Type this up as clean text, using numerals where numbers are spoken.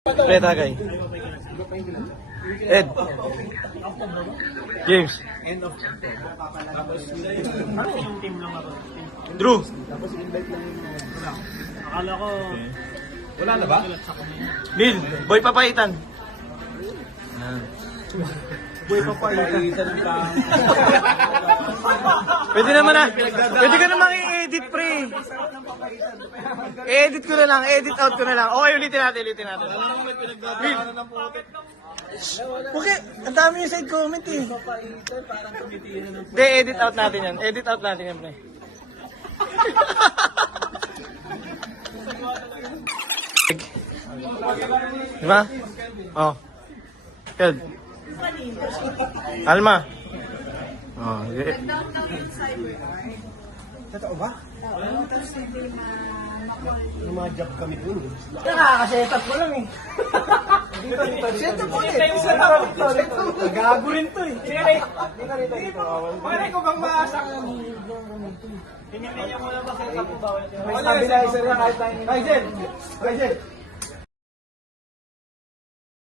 Pre, tagay. Ed. James. Drew. Akala ko, Wala na ba? Bill. Boy Papaitan. buhay pa pala. Pwede naman na. Pwede ka namang i-edit, pre. I-edit ko na lang. Edit out ko na lang. Okay, ulitin natin. Bill. Okay, ang dami yung side comment eh. Hindi, edit out natin yan. Edit out natin yan, pre. Diba? Oh. Ted. Alma. Oh, Totoo ba? Lumadjak kami dun. Nakaka-setup ko lang eh. Setup ulit! Gago rin to eh. Pare ko bang maasa ka ng May stabilizer na kahit tayo. Kaiser!